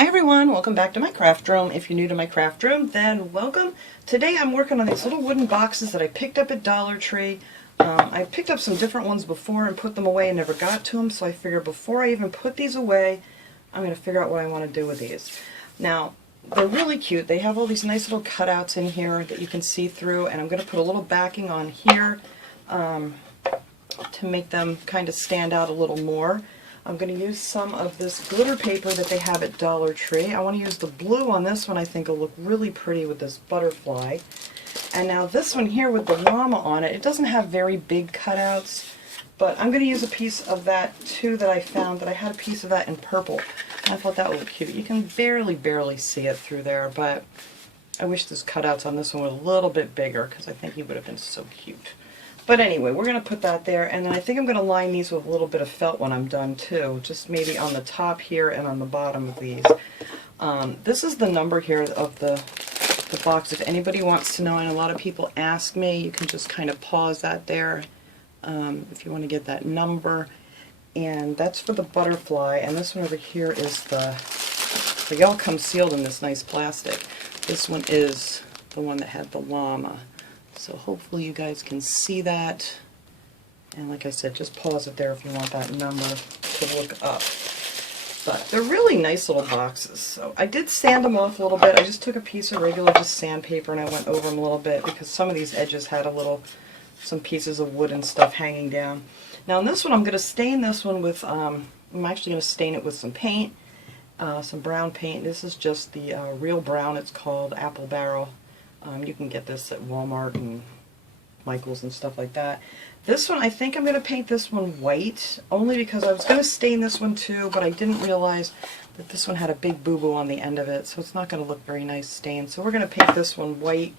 Hi everyone, welcome back to my craft room. If you're new to my craft room, then welcome. Today I'm working on these little wooden boxes that I picked up at Dollar Tree. I picked up some different ones before and put them away and never got to them, so I figured before I even put these away, I'm going to figure out what I want to do with these. Now, they're really cute. They have all these nice little cutouts in here that you can see through, and I'm going to put a little backing on here to make them kind of stand out a little more. I'm going to use some of this glitter paper that they have at Dollar Tree. I want to use the blue on this one. I think will look really pretty with this butterfly. And now this one here with the llama on it, it doesn't have very big cutouts, but I'm going to use a piece of that too that I found, that I had a piece of that in purple. And I thought that would look cute. You can barely see it through there, but I wish those cutouts on this one were a little bit bigger because I think he would have been so cute. But anyway, we're going to put that there, and then I think I'm going to line these with a little bit of felt when I'm done too, just maybe on the top here and on the bottom of these. This is the number here of the box if anybody wants to know, and a lot of people ask me. You can just kind of pause that there if you want to get that number. And that's for the butterfly, and this one over here is they all come sealed in this nice plastic. This one is the one that had the llama. So hopefully you guys can see that. And like I said, just pause it there if you want that number to look up. But they're really nice little boxes. So I did sand them off a little bit. I just took a piece of regular just sandpaper and I went over them a little bit because some of these edges had some pieces of wood and stuff hanging down. Now in this one I'm going to stain this one with, I'm actually going to stain it with some paint, some brown paint. This is just the real brown. It's called Apple Barrel. You can get this at Walmart and Michael's and stuff like that. This one, I think I'm going to paint this one white, only because I was going to stain this one too, but I didn't realize that this one had a big boo-boo on the end of it, so it's not going to look very nice stained. So we're going to paint this one white,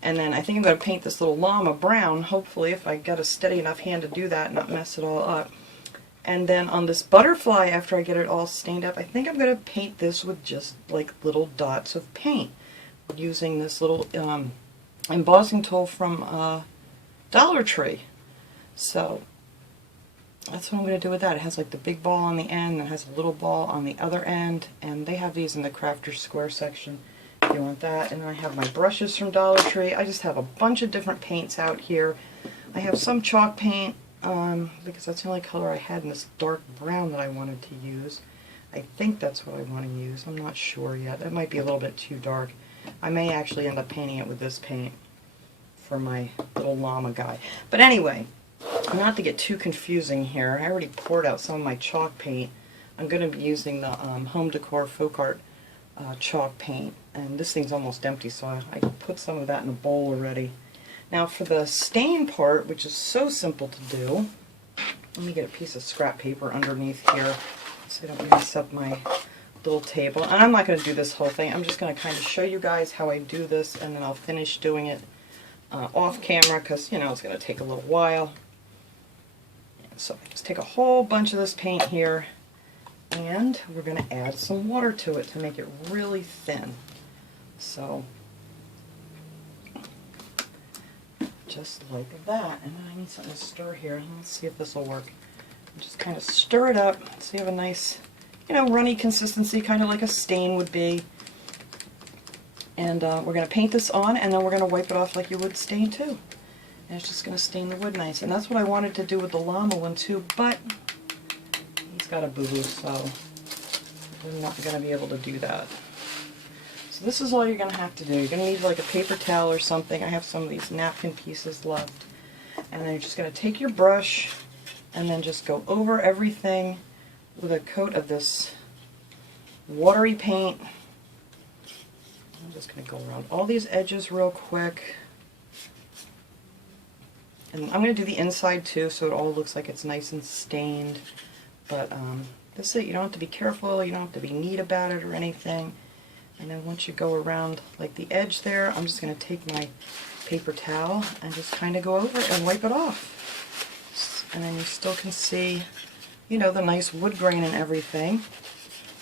and then I think I'm going to paint this little llama brown, hopefully, if I get a steady enough hand to do that and not mess it all up. And then on this butterfly, after I get it all stained up, I think I'm going to paint this with just like little dots of paint, using this little embossing tool from Dollar Tree. So that's what I'm going to do with that. It has like the big ball on the end and it has a little ball on the other end, and they have these in the Crafter's Square section if you want that. And then I have my brushes from Dollar Tree. I just have a bunch of different paints out here. I have some chalk paint because that's the only color I had in this dark brown that I wanted to use. I think that's what I want to use. I'm not sure yet. That might be a little bit too dark. I may actually end up painting it with this paint for my little llama guy. But anyway, not to get too confusing here, I already poured out some of my chalk paint. I'm going to be using the Home Decor Folk Art chalk paint, and this thing's almost empty, so I put some of that in a bowl already. Now for the stain part, which is so simple to do, let me get a piece of scrap paper underneath here so I don't mess up my little table. And I'm not going to do this whole thing. I'm just going to kind of show you guys how I do this, and then I'll finish doing it off camera because, you know, it's going to take a little while. So just take a whole bunch of this paint here, and we're going to add some water to it to make it really thin. So just like that. And then I need something to stir here. Let's see if this will work. Just kind of stir it up so you have a nice, you know, runny consistency, kind of like a stain would be. And we're going to paint this on, and then we're going to wipe it off like you would stain too. And it's just going to stain the wood nice. And that's what I wanted to do with the llama one too, but he's got a boo-boo, so we're not going to be able to do that. So this is all you're going to have to do. You're going to need like a paper towel or something. I have some of these napkin pieces left. And then you're just going to take your brush and then just go over everything with a coat of this watery paint. I'm just going to go around all these edges real quick. And I'm going to do the inside too, so it all looks like it's nice and stained. But this is it. You don't have to be careful, you don't have to be neat about it or anything. And then once you go around like the edge there, I'm just going to take my paper towel and just kind of go over it and wipe it off. And then you still can see, you know, the nice wood grain and everything.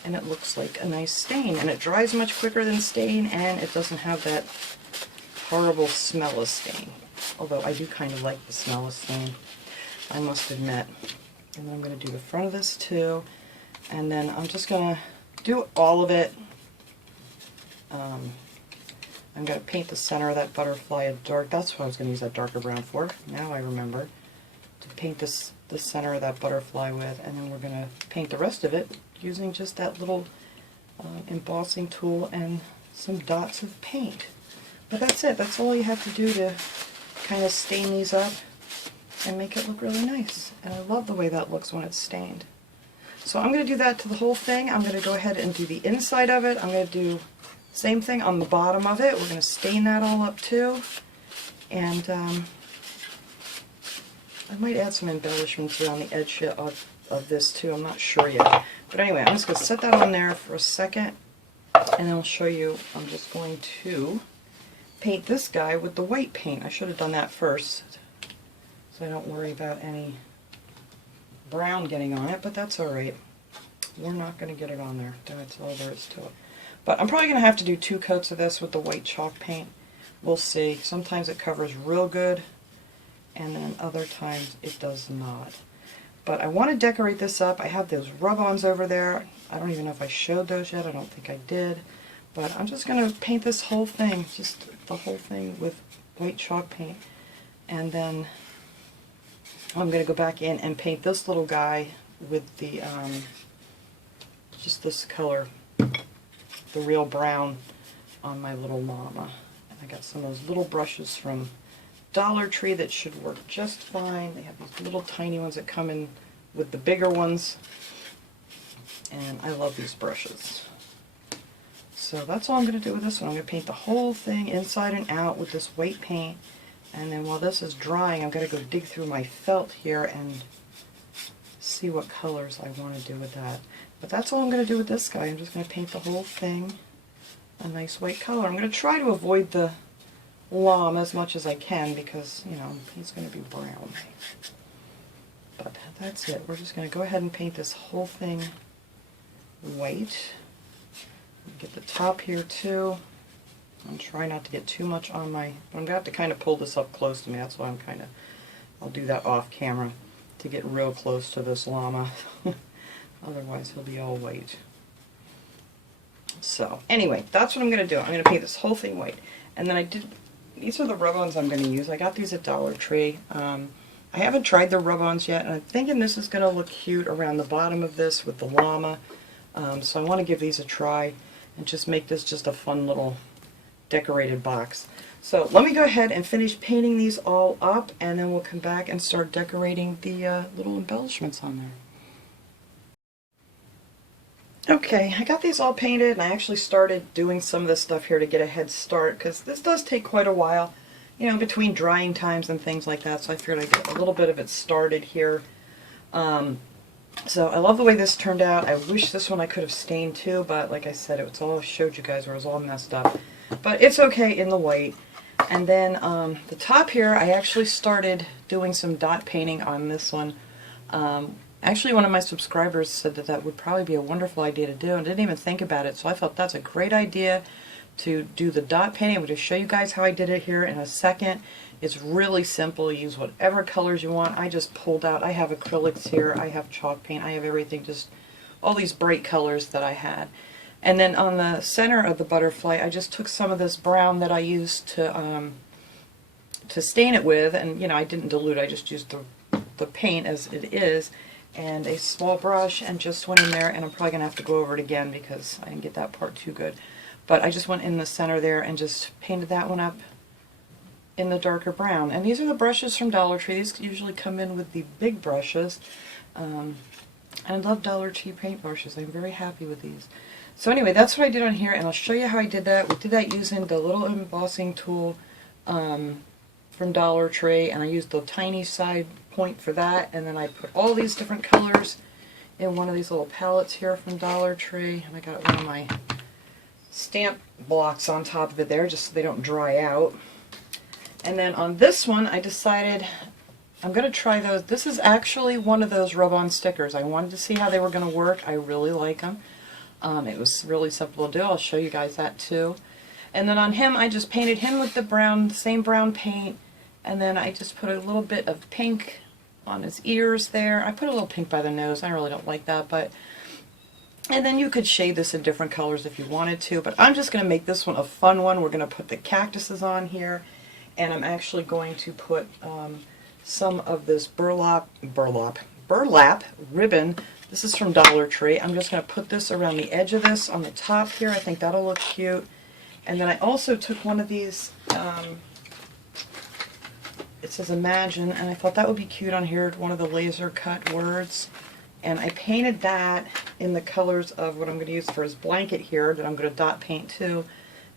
And it looks like a nice stain. And it dries much quicker than stain, and it doesn't have that horrible smell of stain. Although I do kind of like the smell of stain, I must admit. And then I'm going to do the front of this too. And then I'm just going to do all of it. I'm going to paint the center of that butterfly a dark. That's what I was going to use that darker brown for. Now I remember to paint the center of that butterfly with, and then we're going to paint the rest of it using just that little embossing tool and some dots of paint. But that's it. That's all you have to do to kind of stain these up and make it look really nice. And I love the way that looks when it's stained. So I'm going to do that to the whole thing. I'm going to go ahead and do the inside of it. I'm going to do same thing on the bottom of it. We're going to stain that all up too. And I might add some embellishments here on the edge of this too. I'm not sure yet. But anyway, I'm just going to set that on there for a second, and then I'll show you. I'm just going to paint this guy with the white paint. I should have done that first, so I don't worry about any brown getting on it, but that's alright. We're not going to get it on there. That's all there is to it. But I'm probably going to have to do 2 coats of this with the white chalk paint. We'll see. Sometimes it covers real good, and then other times it does not. But I want to decorate this up. I have those rub-ons over there. I don't even know if I showed those yet. I don't think I did. But I'm just going to paint this whole thing, just the whole thing with white chalk paint. And then I'm going to go back in and paint this little guy with the, just this color, the real brown on my little llama. And I got some of those little brushes from Dollar Tree that should work just fine. They have these little tiny ones that come in with the bigger ones. And I love these brushes. So that's all I'm going to do with this one. I'm going to paint the whole thing inside and out with this white paint. And then while this is drying, I'm going to go dig through my felt here and see what colors I want to do with that. But that's all I'm going to do with this guy. I'm just going to paint the whole thing a nice white color. I'm going to try to avoid the llama as much as I can because, you know, he's going to be brown. But that's it. We're just going to go ahead and paint this whole thing white. Get the top here too. And try not to get too much on my... I'm going to have to kind of pull this up close to me. That's why I'm kind of... I'll do that off camera to get real close to this llama. Otherwise he'll be all white. So anyway, that's what I'm going to do. I'm going to paint this whole thing white. And then I did... These are the rub-ons I'm going to use. I got these at Dollar Tree. I haven't tried the rub-ons yet, and I'm thinking this is going to look cute around the bottom of this with the llama. So I want to give these a try and just make this just a fun little decorated box. So let me go ahead and finish painting these all up, and then we'll come back and start decorating the little embellishments on there. Okay, I got these all painted, and I actually started doing some of this stuff here to get a head start, because this does take quite a while, you know, between drying times and things like that, so I figured I'd get a little bit of it started here. So I love the way this turned out. I wish this one I could have stained too, but like I said, it was all, I showed you guys where it was all messed up. But it's okay in the white. And then the top here, I actually started doing some dot painting on this one. Actually, one of my subscribers said that that would probably be a wonderful idea to do, and didn't even think about it, so I thought that's a great idea to do the dot painting. I'm going to show you guys how I did it here in a second. It's really simple. You use whatever colors you want. I just pulled out, I have acrylics here, I have chalk paint, I have everything, just all these bright colors that I had. And then on the center of the butterfly, I just took some of this brown that I used to stain it with, and you know, I didn't dilute, I just used the paint as it is, and a small brush, and just went in there, and I'm probably going to have to go over it again because I didn't get that part too good. But I just went in the center there and just painted that one up in the darker brown. And these are the brushes from Dollar Tree. These usually come in with the big brushes. And I love Dollar Tree paint brushes. I'm very happy with these. So anyway, that's what I did on here, and I'll show you how I did that. We did that using the little embossing tool from Dollar Tree, and I used the tiny side point for that, and then I put all these different colors in one of these little palettes here from Dollar Tree, and I got one of my stamp blocks on top of it there just so they don't dry out. And then on this one I decided I'm going to try those. This is actually one of those rub-on stickers. I wanted to see how they were going to work. I really like them. It was really simple to do. I'll show you guys that too. And then on him, I just painted him with the brown, same brown paint, and then I just put a little bit of pink on his ears there. I put a little pink by the nose. I really don't like that, but And then you could shade this in different colors if you wanted to, but I'm just going to make this one a fun one. We're going to put the cactuses on here, and I'm actually going to put some of this burlap ribbon. This is from Dollar Tree. I'm just going to put this around the edge of this on the top here. I think that'll look cute. And then I also took one of these, it says Imagine, and I thought that would be cute on here, one of the laser cut words. And I painted that in the colors of what I'm going to use for his blanket here that I'm going to dot paint too.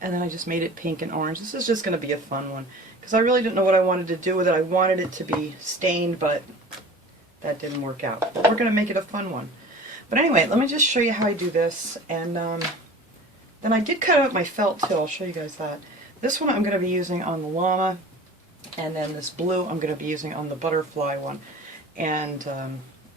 And then I just made it pink and orange. This is just going to be a fun one because I really didn't know what I wanted to do with it. I wanted it to be stained, but that didn't work out. But we're going to make it a fun one. But anyway, let me just show you how I do this. And then I did cut out my felt too. I'll show you guys that. This one I'm going to be using on the llama. And then this blue I'm going to be using on the butterfly one. And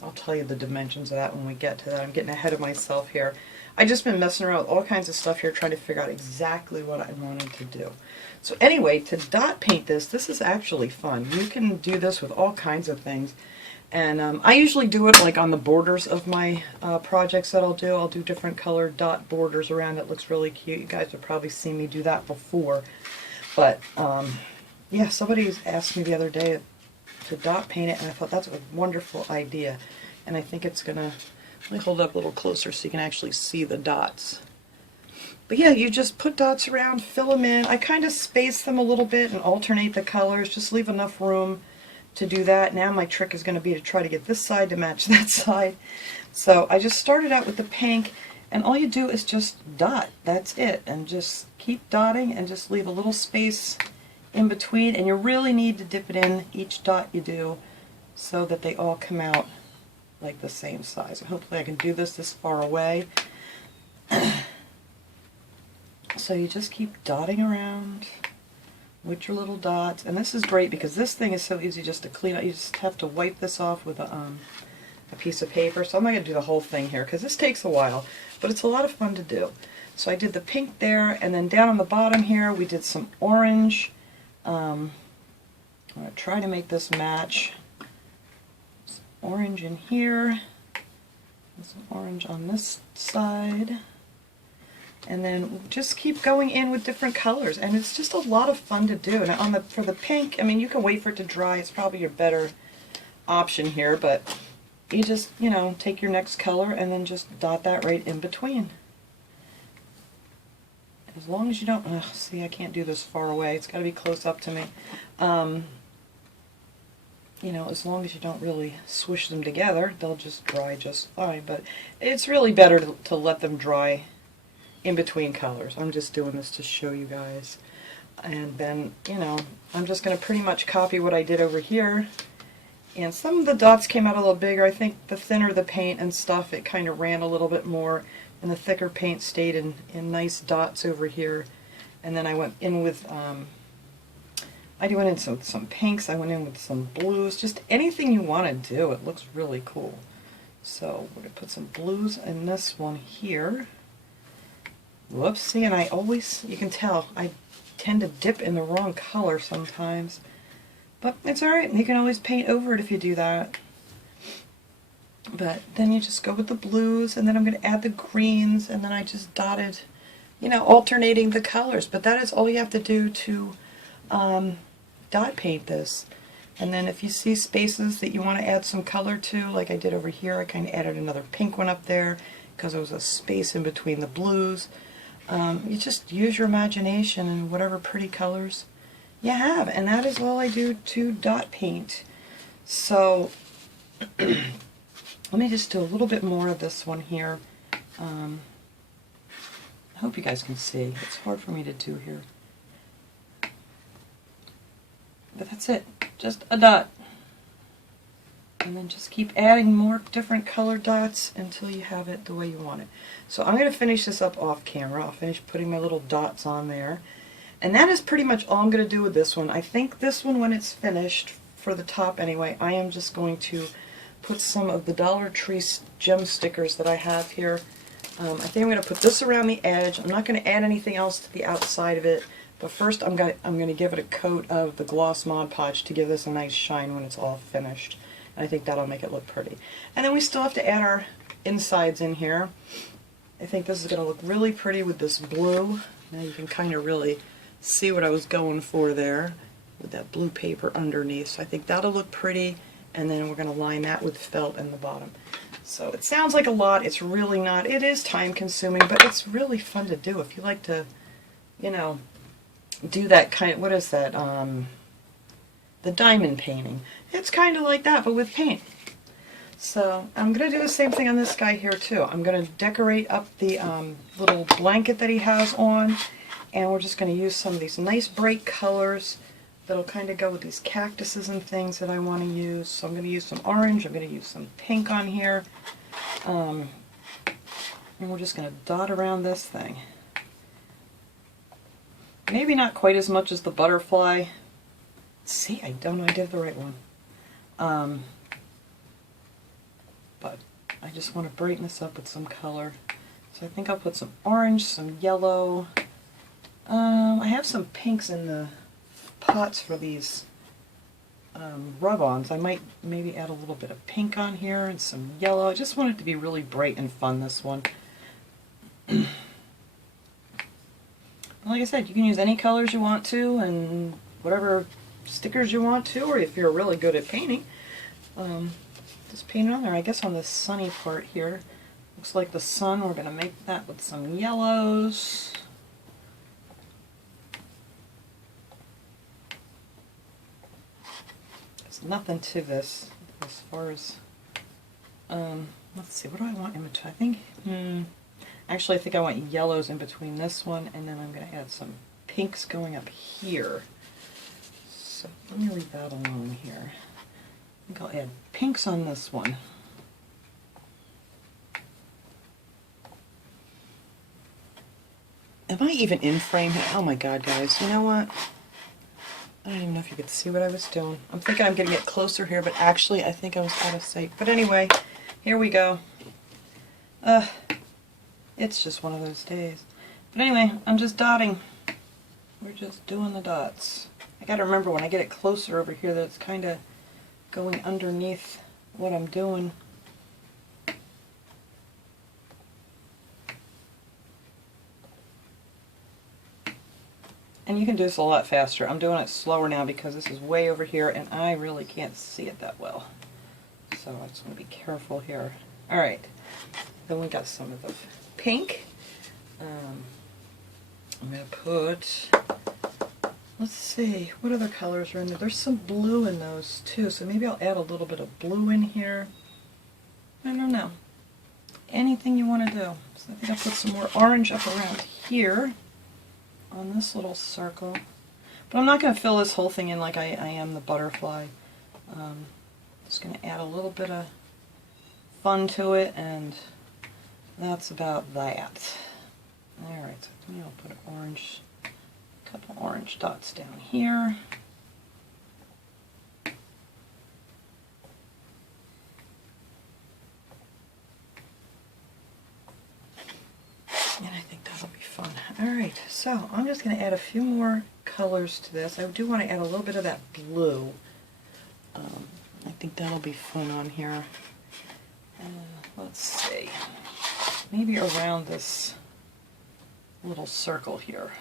I'll tell you the dimensions of that when we get to that. I'm getting ahead of myself here. I've just been messing around with all kinds of stuff here trying to figure out exactly what I wanted to do. So anyway, to dot paint this is actually fun. You can do this with all kinds of things. And I usually do it like on the borders of my projects that I'll do. I'll do different colored dot borders around. It looks really cute. You guys have probably seen me do that before. But yeah, somebody asked me the other day to dot paint it, and I thought that's a wonderful idea. And I think it's gonna, let me hold it up a little closer so you can actually see the dots. But yeah, you just put dots around, fill them in. I kind of space them a little bit and alternate the colors, just leave enough room to do that. Now my trick is going to be to try to get this side to match that side. So I just started out with the pink, and all you do is just dot. That's it, and just keep dotting and just leave a little space in between, and you really need to dip it in each dot you do so that they all come out like the same size. Hopefully I can do this far away. So you just keep dotting around with your little dots, and this is great because this thing is so easy just to clean up. You just have to wipe this off with a piece of paper. So I'm not going to do the whole thing here because this takes a while, but it's a lot of fun to do. So I did the pink there, and then down on the bottom here we did some orange. I'm going to try to make this match. Some orange in here, some orange on this side, and then just keep going in with different colors, and it's just a lot of fun to do. Now for the pink, I mean, you can wait for it to dry. It's probably your better option here, but you just, you know, take your next color and then just dot that right in between. As long as you don't, see, I can't do this far away. It's got to be close up to me. You know, as long as you don't really swish them together, they'll just dry just fine. But it's really better to let them dry in between colors. I'm just doing this to show you guys. And then, you know, I'm just going to pretty much copy what I did over here. And some of the dots came out a little bigger. I think the thinner the paint and stuff, it kind of ran a little bit more. And the thicker paint stayed in nice dots over here. And then I went in with, I went in some pinks, I went in with some blues, just anything you want to do. It looks really cool. So we're going to put some blues in this one here. Whoops, see, and I always, you can tell, I tend to dip in the wrong color sometimes. But it's alright, you can always paint over it if you do that. But then you just go with the blues, and then I'm going to add the greens, and then I just dotted, you know, alternating the colors. But that is all you have to do to dot paint this. And then if you see spaces that you want to add some color to, like I did over here, I kind of added another pink one up there because there was a space in between the blues. You just use your imagination and whatever pretty colors you have. And that is all I do to dot paint. So let me just do a little bit more of this one here. I hope you guys can see. It's hard for me to do here. But that's it. Just a dot. And then just keep adding more different color dots until you have it the way you want it. So I'm going to finish this up off camera. I'll finish putting my little dots on there. And that is pretty much all I'm going to do with this one. I think this one, when it's finished, for the top anyway, I am just going to put some of the Dollar Tree gem stickers that I have here. I think I'm going to put this around the edge. I'm not going to add anything else to the outside of it. But first I'm going to give it a coat of the gloss Mod Podge to give this a nice shine when it's all finished. And I think that'll make it look pretty. And then we still have to add our insides in here. I think this is going to look really pretty with this blue. Now you can kind of really see what I was going for there with that blue paper underneath. So I think that'll look pretty, and then we're going to line that with felt in the bottom. So it sounds like a lot. It's really not. It is time consuming, but it's really fun to do if you like to, you know, do that kind of, what is that, the diamond painting. It's kind of like that, but with paint. So I'm going to do the same thing on this guy here too. I'm going to decorate up the little blanket that he has on, and we're just going to use some of these nice bright colors that'll kind of go with these cactuses and things that I want to use. So I'm going to use some orange, I'm going to use some pink on here, and we're just going to dot around this thing. Maybe not quite as much as the butterfly. See, I don't know I did the right one. But I just want to brighten this up with some color. So I think I'll put some orange, some yellow. I have some pinks in the pots for these rub-ons. I might maybe add a little bit of pink on here and some yellow. I just want it to be really bright and fun, this one. Like I said, you can use any colors you want to and whatever stickers you want to, or if you're really good at painting, just paint it on there. I guess on the sunny part here, looks like the sun. We're going to make that with some yellows. There's nothing to this as far as, let's see, what do I want in between? I think, actually I think I want yellows in between this one, and then I'm going to add some pinks going up here. So let me leave that alone here. I think I'll add pinks on this one. Am I even in frame here? Oh my god, guys, you know what? I don't even know if you could see what I was doing. I'm thinking I'm going to get closer here, but actually I think I was out of sight. But anyway, here we go. It's just one of those days. But anyway, I'm just dotting. We're just doing the dots. I gotta remember when I get it closer over here that it's kind of going underneath what I'm doing. And you can do this a lot faster. I'm doing it slower now because this is way over here and I really can't see it that well. So I'm just going to be careful here. Alright, then we got some of the pink. I'm going to put, let's see, what other colors are in there? There's some blue in those too, so maybe I'll add a little bit of blue in here. I don't know. Anything you want to do. So I think I'll put some more orange up around here on this little circle. But I'm not going to fill this whole thing in like I am the butterfly. Just going to add a little bit of fun to it, and that's about that. Alright, so I think I'll put an orange, a couple orange dots down here. And I think that'll be fun. Alright, so I'm just going to add a few more colors to this. I do want to add a little bit of that blue. I think that'll be fun on here. Let's see. Maybe around this little circle here.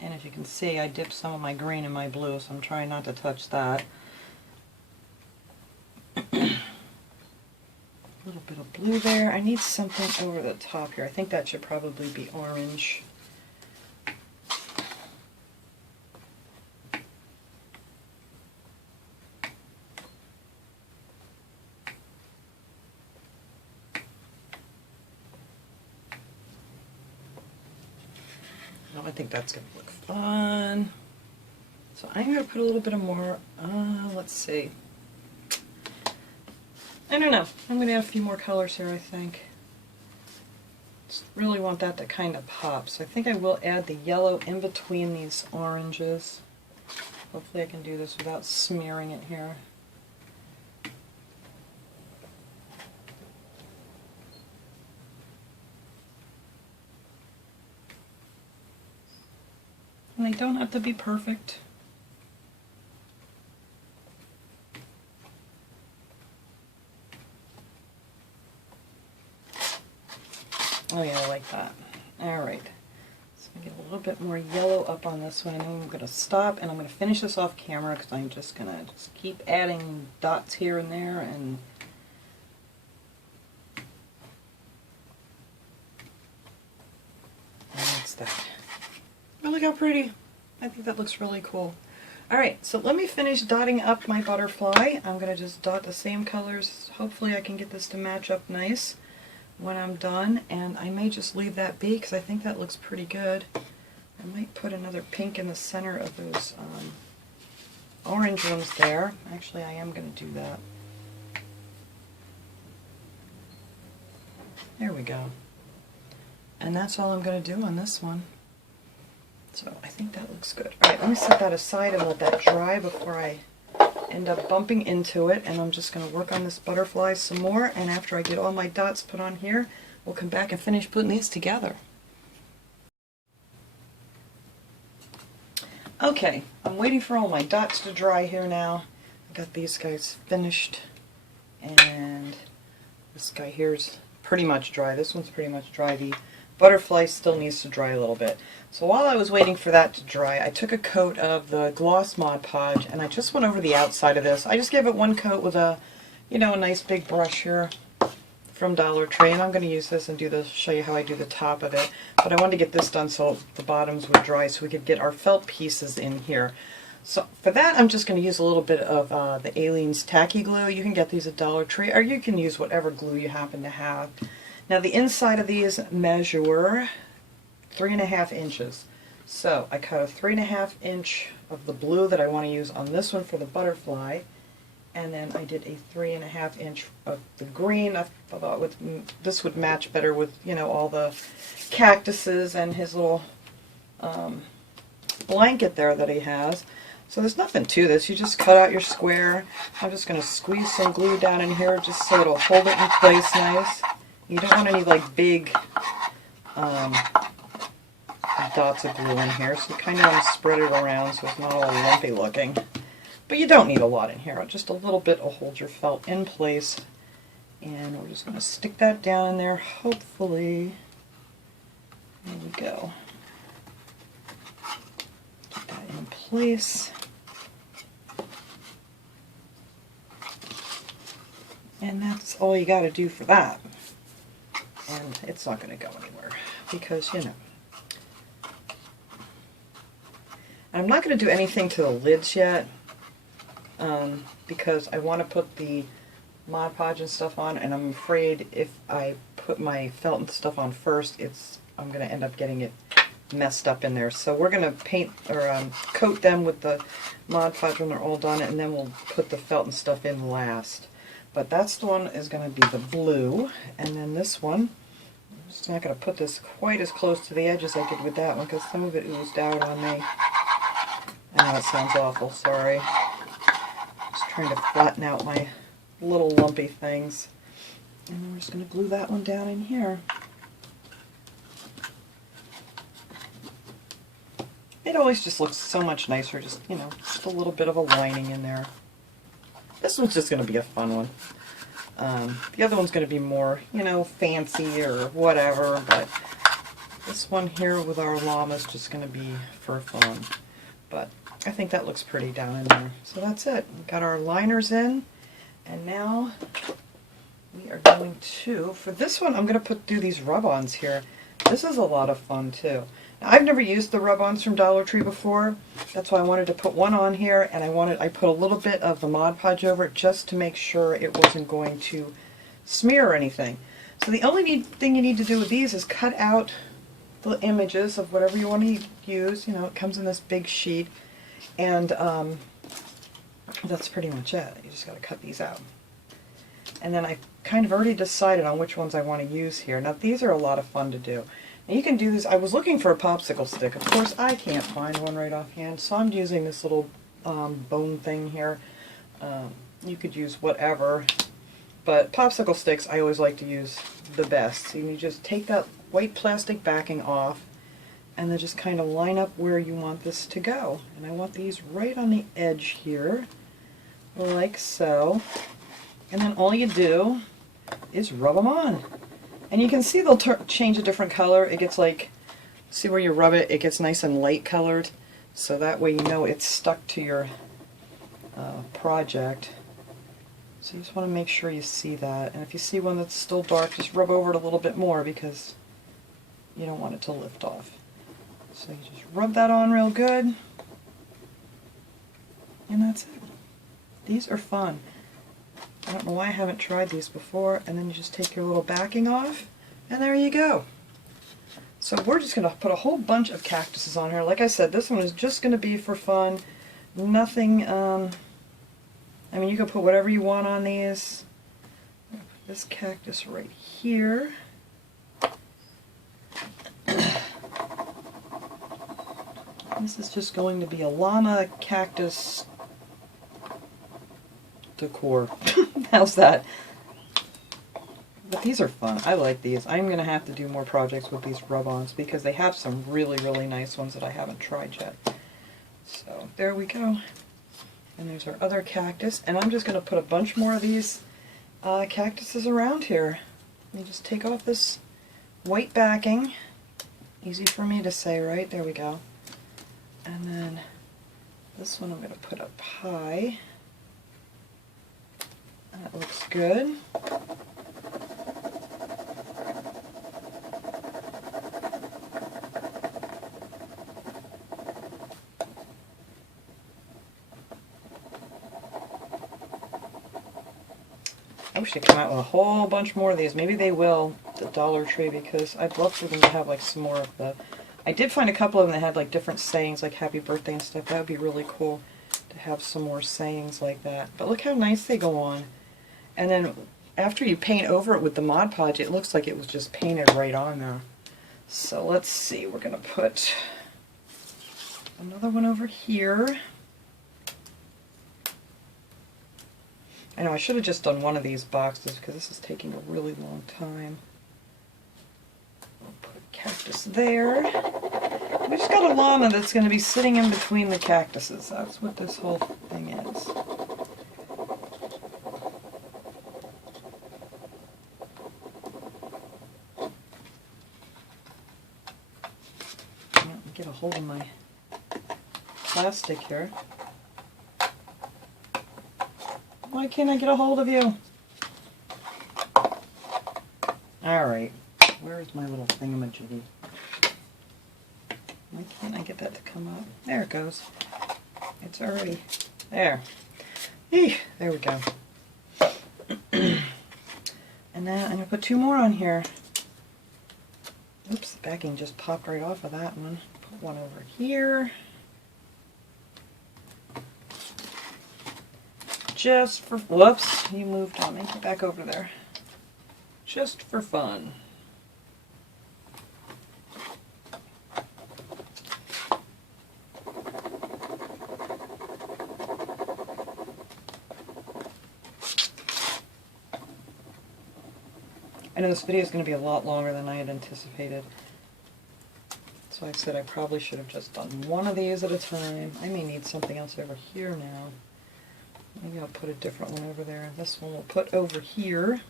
And as you can see, I dipped some of my green in my blue, so I'm trying not to touch that. A little bit of blue there. I need something over the top here. I think that should probably be orange. I think that's going to look fun. So I'm going to put a little bit of more, let's see. I don't know. I'm going to add a few more colors here, I think. Just really want that to kind of pop. So I think I will add the yellow in between these oranges. Hopefully I can do this without smearing it here. And they don't have to be perfect. Oh yeah, I like that. Alright. So I get a little bit more yellow up on this one. I know I'm going to stop and I'm going to finish this off camera because I'm just going to keep adding dots here and there. And that's that. But look how pretty. I think that looks really cool. Alright, so let me finish dotting up my butterfly. I'm going to just dot the same colors. Hopefully I can get this to match up nice when I'm done. And I may just leave that be because I think that looks pretty good. I might put another pink in the center of those orange ones there. Actually, I am going to do that. There we go. And that's all I'm going to do on this one. So I think that looks good. Alright, let me set that aside and let that dry before I end up bumping into it. And I'm just going to work on this butterfly some more. And after I get all my dots put on here, we'll come back and finish putting these together. Okay, I'm waiting for all my dots to dry here now. I got these guys finished. And this guy here's pretty much dry. This one's pretty much dry. The butterfly still needs to dry a little bit. So while I was waiting for that to dry, I took a coat of the gloss Mod Podge and I just went over the outside of this. I just gave it one coat with a, a nice big brush here from Dollar Tree, and I'm going to use this and show you how I do the top of it. But I wanted to get this done so the bottoms would dry so we could get our felt pieces in here. So for that, I'm just going to use a little bit of the Aleene's Tacky Glue. You can get these at Dollar Tree, or you can use whatever glue you happen to have. Now the inside of these measure 3.5 inches. So I cut a 3.5 inch of the blue that I want to use on this one for the butterfly, and then I did a 3.5 inch of the green. I thought this would match better with all the cactuses and his little blanket there that he has. So there's nothing to this. You just cut out your square. I'm just going to squeeze some glue down in here just so it'll hold it in place nice. You don't want any big dots of glue in here, so you kind of want to spread it around so it's not all lumpy looking. But you don't need a lot in here. Just a little bit will hold your felt in place. And we're just going to stick that down in there, hopefully. There we go. Get that in place. And that's all you got to do for that. And it's not going to go anywhere because, I'm not going to do anything to the lids yet because I want to put the Mod Podge and stuff on, and I'm afraid if I put my felt and stuff on first, I'm going to end up getting it messed up in there. So we're going to paint or coat them with the Mod Podge when they're all done, and then we'll put the felt and stuff in last. But that's the one is going to be the blue, and then this one, I'm just not going to put this quite as close to the edge as I did with that one because some of it oozed out on me. I know it sounds awful, sorry. Just trying to flatten out my little lumpy things. And then we're just going to glue that one down in here. It always just looks so much nicer, just a little bit of a lining in there. This one's just going to be a fun one. The other one's going to be more, fancy or whatever, but this one here with our llama is just going to be for fun. But I think that looks pretty down in there. So that's it. We've got our liners in, and now we are going to, for this one, I'm going to do these rub-ons here. This is a lot of fun too. Now, I've never used the rub-ons from Dollar Tree before. That's why I wanted to put one on here, and I put a little bit of the Mod Podge over it just to make sure it wasn't going to smear or anything. So the only thing you need to do with these is cut out the images of whatever you want to use. It comes in this big sheet, and that's pretty much it. You just got to cut these out. And then I kind of already decided on which ones I want to use here. Now these are a lot of fun to do. And you can do this. I was looking for a popsicle stick. Of course I can't find one right offhand, so I'm using this little bone thing here. You could use whatever, but popsicle sticks I always like to use the best. So you just take that white plastic backing off and then just kind of line up where you want this to go. And I want these right on the edge here, like so. And then all you do is rub them on. And you can see they'll change a different color. It gets like, see where you rub it, it gets nice and light colored. So that way you know it's stuck to your project. So you just want to make sure you see that. And if you see one that's still dark, just rub over it a little bit more because you don't want it to lift off. So you just rub that on real good. And that's it. These are fun. I don't know why I haven't tried these before. And then you just take your little backing off, and there you go. So we're just going to put a whole bunch of cactuses on here. Like I said, this one is just going to be for fun. Nothing, I mean, you can put whatever you want on these. This cactus right here. This is just going to be a llama cactus decor. How's that? But these are fun. I like these. I'm going to have to do more projects with these rub-ons because they have some really, really nice ones that I haven't tried yet. So there we go. And there's our other cactus. And I'm just going to put a bunch more of these cactuses around here. Let me just take off this white backing. Easy for me to say, right? There we go. And then this one I'm going to put up high. That looks good. I wish they'd come out with a whole bunch more of these. Maybe they will, the Dollar Tree, because I'd love for them to have like some more of the... I did find a couple of them that had like different sayings, like happy birthday and stuff. That would be really cool to have some more sayings like that. But look how nice they go on. And then after you paint over it with the Mod Podge, it looks like it was just painted right on there. So let's see, we're going to put another one over here. I know I should have just done one of these boxes because this is taking a really long time. We'll put a cactus there. We just got a llama that's going to be sitting in between the cactuses. That's what this whole thing is. Get a hold of my plastic here. Why can't I get a hold of you? Alright, where is my little thingamajiggy? Why can't I get that to come up? There it goes. It's already there. Eeh, there we go. And then I'm going to put two more on here. Oops, the backing just popped right off of that one. Put one over here. Just for, whoops, you moved on me. Get back over there. Just for fun. I know this video is going to be a lot longer than I had anticipated. So I said I probably should have just done one of these at a time. I may need something else over here now. Maybe I'll put a different one over there. This one we'll put over here.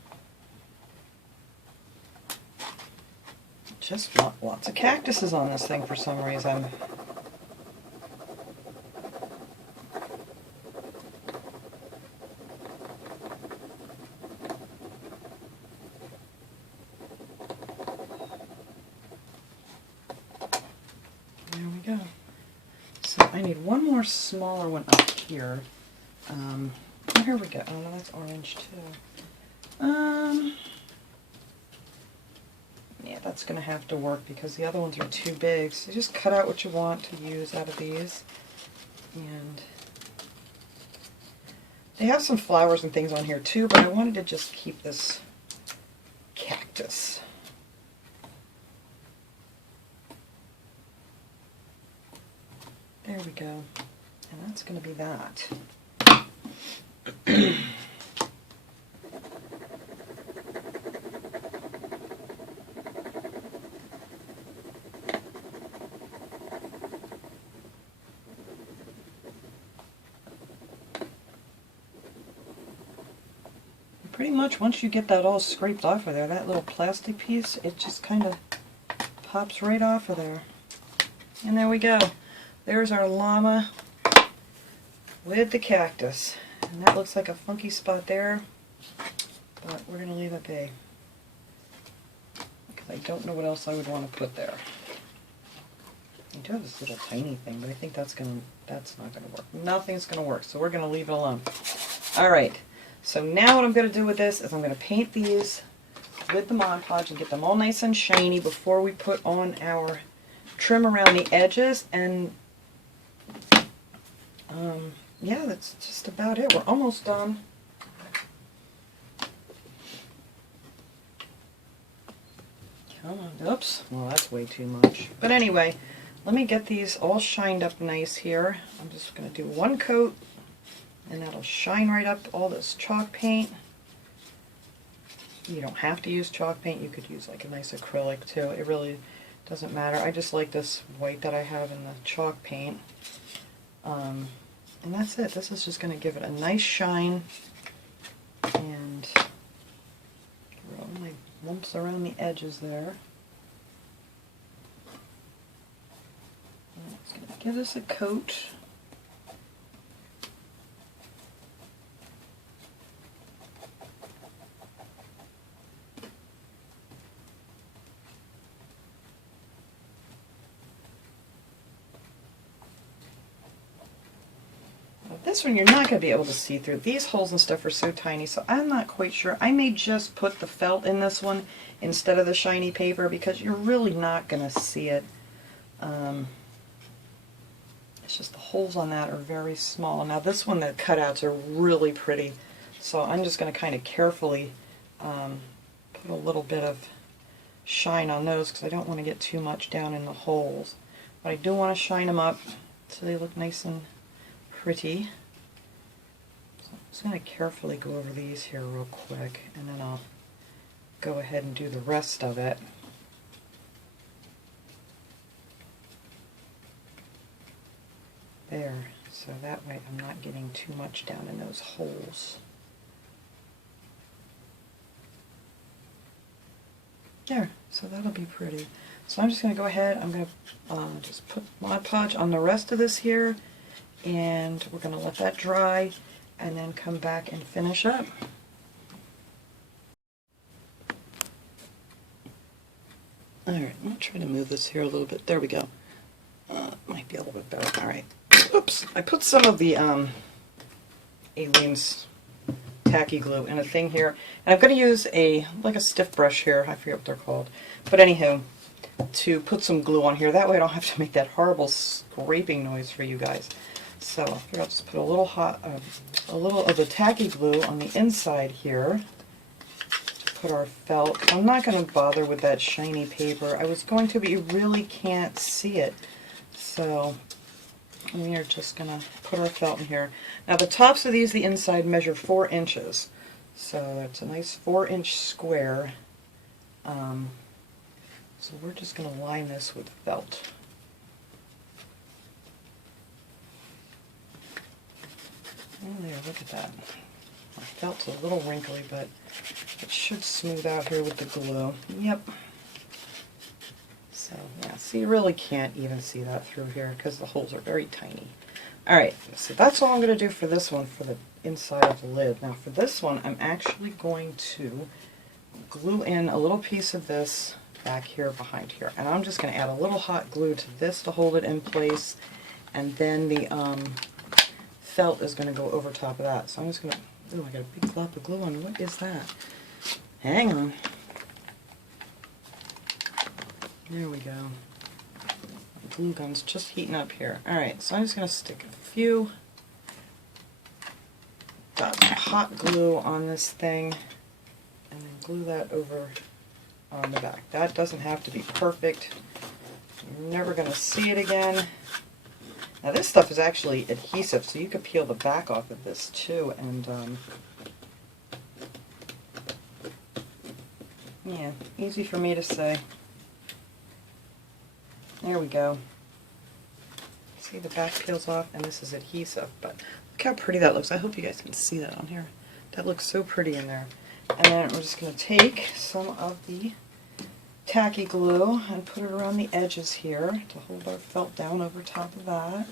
Just lots of cactuses on this thing for some reason. There we go. So I need one more smaller one up here. Here we go. Oh no, that's orange too. Yeah, that's going to have to work because the other ones are too big. So just cut out what you want to use out of these. And they have some flowers and things on here too, but I wanted to just keep this cactus. There we go. And that's going to be that. pretty much once you get that all scraped off of there, that little plastic piece, it just kind of pops right off of there. And there we go. There's our llama with the cactus. And that looks like a funky spot there, but we're going to leave it be, because I don't know what else I would want to put there. I do have this little tiny thing, but I think that's not going to work. Nothing's going to work, so we're going to leave it alone. Alright, so now what I'm going to do with this is I'm going to paint these with the Mod Podge and get them all nice and shiny before we put on our trim around the edges. And yeah, that's just about it. We're almost done. Come on. Oops. Well, that's way too much. But anyway, let me get these all shined up nice here. I'm just going to do one coat, and that'll shine right up all this chalk paint. You don't have to use chalk paint. You could use like a nice acrylic too. It really doesn't matter. I just like this white that I have in the chalk paint. And that's it. This is just going to give it a nice shine. And throw my lumps around the edges there. And it's going to give us a coat. This one you're not going to be able to see through. These holes and stuff are so tiny, so I'm not quite sure. I may just put the felt in this one instead of the shiny paper because you're really not going to see it. It's just the holes on that are very small. Now this one, the cutouts are really pretty, so I'm just going to kind of carefully put a little bit of shine on those because I don't want to get too much down in the holes. But I do want to shine them up so they look nice and pretty. So I'm just going to carefully go over these here real quick, and then I'll go ahead and do the rest of it. There, so that way I'm not getting too much down in those holes. There, so that'll be pretty. So I'm just going to go ahead, I'm going to just put Mod Podge on the rest of this here, and we're going to let that dry and then come back and finish up. Alright, I'm going to try to move this here a little bit. There we go. Might be a little bit better. Alright. Oops. I put some of the Alien's tacky glue in a thing here. And I'm going to use like a stiff brush here. I forget what they're called. But anywho, to put some glue on here. That way I don't have to make that horrible scraping noise for you guys. So I figure I'll just put a little of the tacky glue on the inside here to put our felt. I'm not going to bother with that shiny paper. I was going to, but you really can't see it. So we are just going to put our felt in here. Now the tops of these, the inside, measure 4 inches. So that's a nice 4-inch square. So we're just going to line this with felt. Oh, there, look at that. My felt's a little wrinkly, but it should smooth out here with the glue. Yep. So, yeah, so you really can't even see that through here because the holes are very tiny. Alright, so that's all I'm going to do for this one, for the inside of the lid. Now for this one, I'm actually going to glue in a little piece of this back here behind here. And I'm just going to add a little hot glue to this to hold it in place. And then the felt is going to go over top of that. So I'm just going to, oh, I got a big glop of glue on. What is that? Hang on. There we go. The glue gun's just heating up here. Alright, so I'm just going to stick a few dots of hot glue on this thing and then glue that over on the back. That doesn't have to be perfect. You're never going to see it again. Now this stuff is actually adhesive, so you could peel the back off of this too, and yeah, easy for me to say. There we go. See, the back peels off, and this is adhesive, but look how pretty that looks. I hope you guys can see that on here. That looks so pretty in there. And then we're just going to take some of the tacky glue and put it around the edges here to hold our felt down over top of that.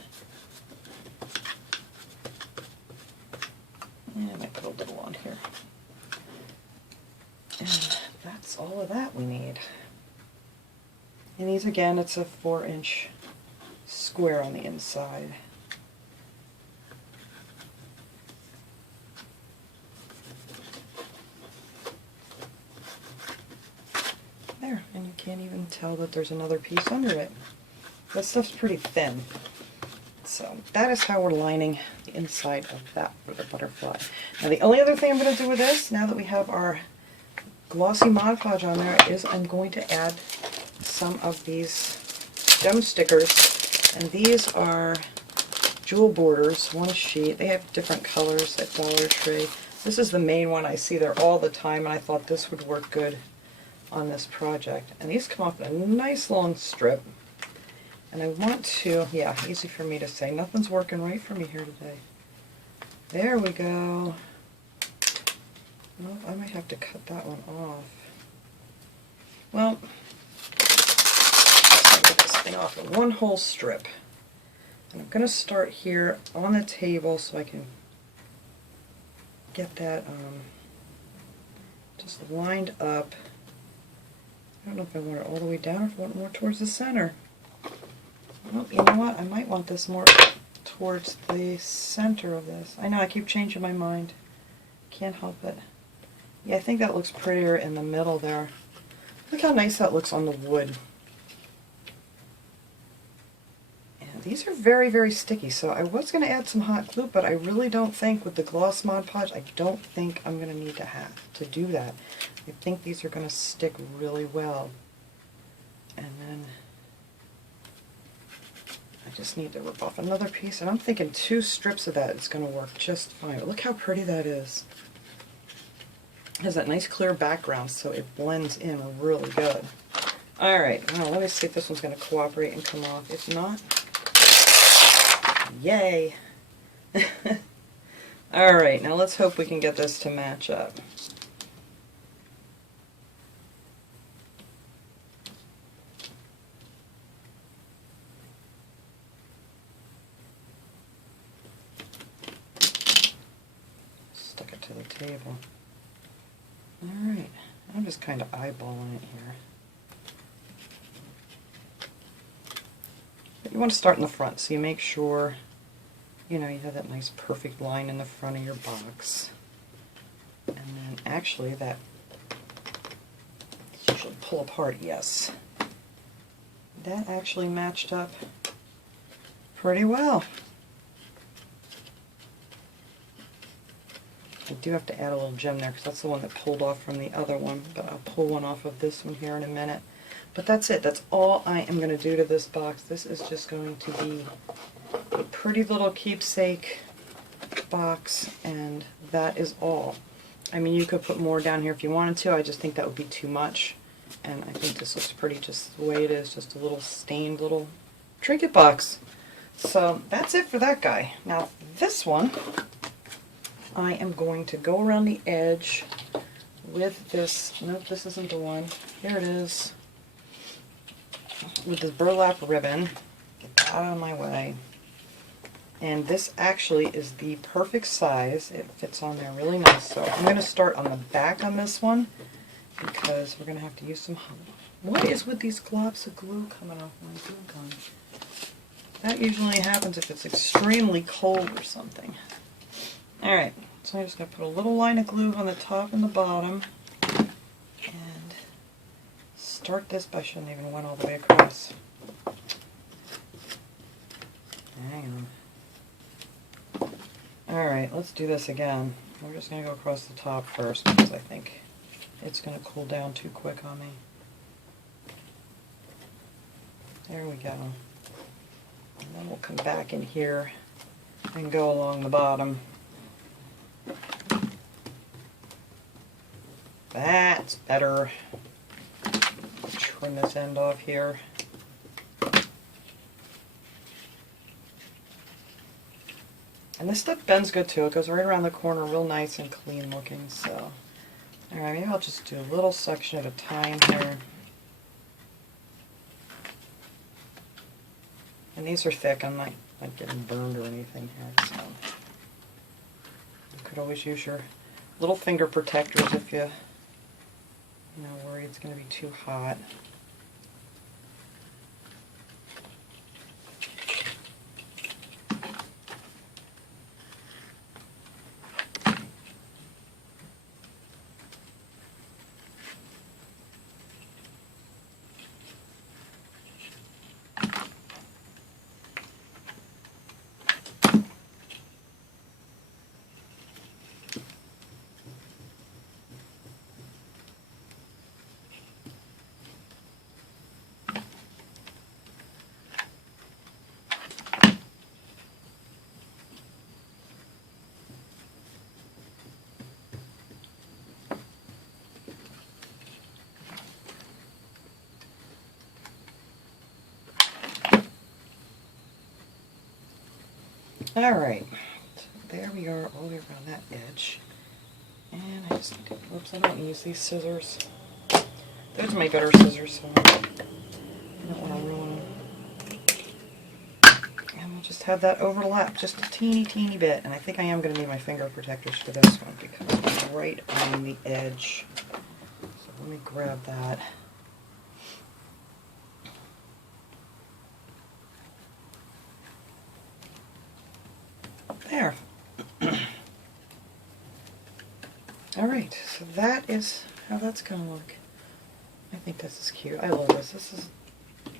And I might put a little on here. And that's all of that we need. And these, again, it's a 4-inch square on the inside. There, and you can't even tell that there's another piece under it. That stuff's pretty thin. So that is how we're lining the inside of that for the butterfly. Now the only other thing I'm going to do with this, now that we have our glossy Mod Podge on there, is I'm going to add some of these gem stickers. And these are jewel borders, one sheet. They have different colors at Dollar Tree. This is the main one I see there all the time, and I thought this would work good on this project. And these come off in a nice long strip. And I want to, yeah, easy for me to say. Nothing's working right for me here today. There we go. Well, I might have to cut that one off. Well, let's get this thing off in one whole strip. And I'm going to start here on the table so I can get that just lined up. I don't know if I want it all the way down or if I want it more towards the center. Well, you know what? I might want this more towards the center of this. I know, I keep changing my mind. Can't help it. Yeah, I think that looks prettier in the middle there. Look how nice that looks on the wood. And these are very, very sticky, so I was going to add some hot glue, but I really don't think with the gloss Mod Podge, I don't think I'm going to need to have to do that. I think these are going to stick really well. And then I just need to rip off another piece, and I'm thinking 2 strips of that is going to work just fine. Look how pretty that is. It has that nice clear background, so it blends in really good. Alright, now let me see if this one's going to cooperate and come off. If not, yay! Alright, now let's hope we can get this to match up. Stuck it to the table. Alright, I'm just kind of eyeballing it here. But you want to start in the front, so you make sure, you know, you have that nice perfect line in the front of your box. And then actually that usually pull apart, yes. That actually matched up pretty well. I do have to add a little gem there because that's the one that pulled off from the other one, but I'll pull one off of this one here in a minute. But that's it. That's all I am going to do to this box. This is just going to be a pretty little keepsake box, and that is all. I mean, you could put more down here if you wanted to. I just think that would be too much, and I think this looks pretty just the way it is, just a little stained little trinket box. So that's it for that guy. Now this one, I am going to go around the edge with this, nope, this isn't the one, here it is, with this burlap ribbon. Get that out of my way. And this actually is the perfect size. It fits on there really nice. So I'm going to start on the back on this one because we're going to have to use some What is with these globs of glue coming off my glue gun? That usually happens if it's extremely cold or something. Alright, so I'm just going to put a little line of glue on the top and the bottom and start this, but I shouldn't even went all the way across. Hang on. Alright, let's do this again. We're just going to go across the top first because I think it's going to cool down too quick on me. There we go. And then we'll come back in here and go along the bottom. That's better. Trim this end off here. And this stuff bends good too. It goes right around the corner real nice and clean looking. So Alright, maybe I'll just do a little section at a time here. And these are thick, I'm not getting burned or anything here, so you could always use your little finger protectors if you worry it's going to be too hot. Alright, so there we are all the way around that edge. And I just need to, whoops, I don't use these scissors. Those are my better scissors, so I don't want to ruin them. And we'll just have that overlap just a teeny bit. And I think I am going to need my finger protectors for this one because it's right on the edge. So let me grab that. There. Alright, so that is how that's going to look. I think this is cute. I love this.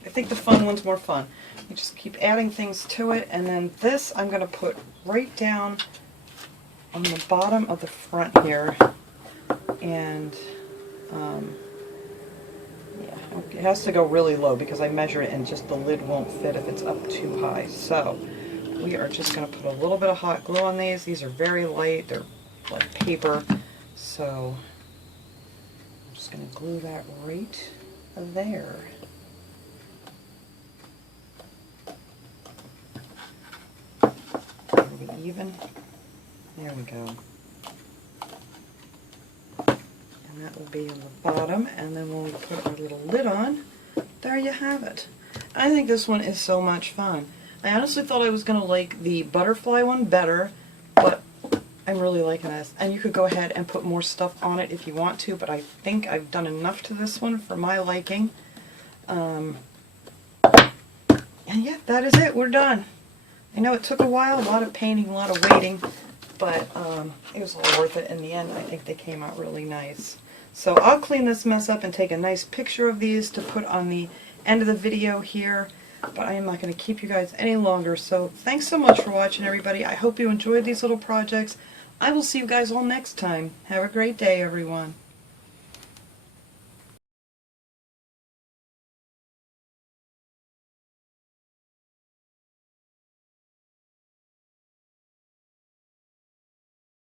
I think the fun one's more fun. You just keep adding things to it, and then this I'm going to put right down on the bottom of the front here. And yeah, it has to go really low because I measured it and just the lid won't fit if it's up too high. So we are just going to put a little bit of hot glue on these. These are very light. They're like paper. So I'm just going to glue that right there. Be even. There we go. And that will be on the bottom. And then when we put our little lid on, there you have it. I think this one is so much fun. I honestly thought I was going to like the butterfly one better, but I'm really liking this. And you could go ahead and put more stuff on it if you want to, but I think I've done enough to this one for my liking. And yeah, that is it. We're done. I know it took a while, a lot of painting, a lot of waiting, but it was all worth it in the end. I think they came out really nice. So I'll clean this mess up and take a nice picture of these to put on the end of the video here. But I am not going to keep you guys any longer. So thanks so much for watching, everybody. I hope you enjoyed these little projects. I will see you guys all next time. Have a great day, everyone.